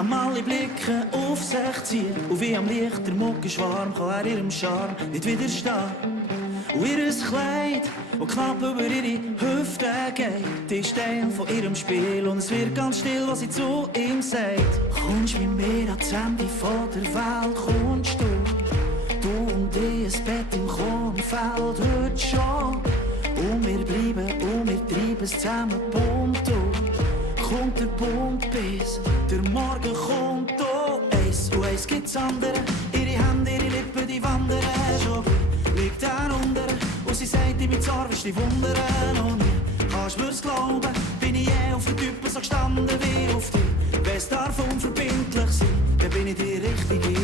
am alle Blicke auf sich ziehen. Und wie am Licht der Muckenschwarm kann er ihrem Charme nicht widerstehen. Und ihr Kleid, das knapp über ihre Hüfte geht, ist Teil von ihrem Spiel und es wird ganz still, was sie zu ihm sagt. Kommst mit mir ans Ende von der Welt, kommst du? Du und ich, ein Bett im Kornfeld heute schon. Und wir bleiben und wir treiben es zusammen bunt durch. Kommt der Punkt bis der Morgen kommt oh. Eins und eins gibt's andere, ihre Hände, ihre Lippen, die wandern schon. Liegt da unter und sie sagt, ich bin zart, wirst dich wundern. Und mir kannst mir's glauben, bin ich je auf den Typen so gestanden wie auf dich. Wenn's darf unverbindlich sein, dann bin ich die Richtige.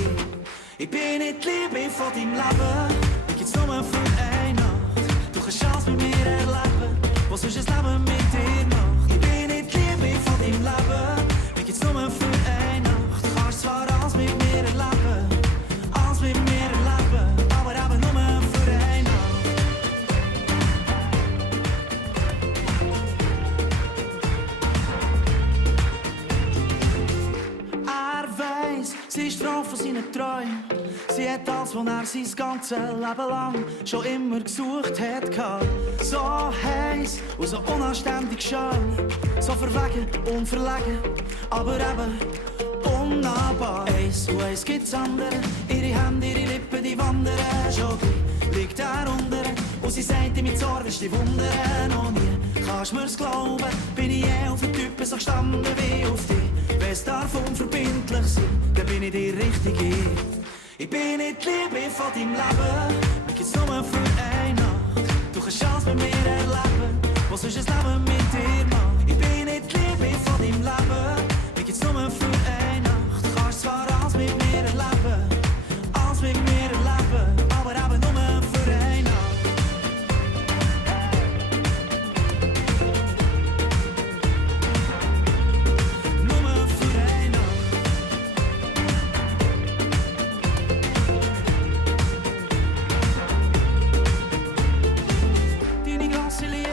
Ich bin nicht die Liebe von deinem Leben, ich gibt's nur für eine Nacht. Du kannst Chance mit mir erleben, was sonst ein Leben mit dir macht. Ich bin nicht die Liebe von deinem Leben, ich gibt's nur für eine Nacht. Du kannst zwar alles mit mir erleben, alles mit mir erleben, aber eben nur für eine Nacht. Er weiss, sie ist die Frau von seinen Träumen. Sie hat alles, was er sein ganzes Leben lang schon immer gesucht hat. So heiß und so unanständig schön, so verwegen und verlegen, aber eben unnahbar. Eins und eins gibt's andere, ihre Hände, ihre Lippen, die wandern schon. Liegt er unter und sie sagt, ich mit Sorge wirst dich wundern. Und nie kannst mir's glauben, bin ich je auf den Typen so gestanden wie auf dich. Wenn's darf unverbindlich sein, dann bin ich die Richtige. Ich bin nicht die Liebe von deinem Leben, mir gibt's nur für eine Nacht. Du kannst Chance mit mir erleben, was sonst ein Leben mit dir macht. Ich bin nicht die Liebe von deinem Leben, mir gibt's nur für eine Nacht. Du kannst zwar alles mit mir erleben, alles mit mir erleben, aber eben nur für eine Nacht. Nur für eine Nacht. Deine ganze Liebe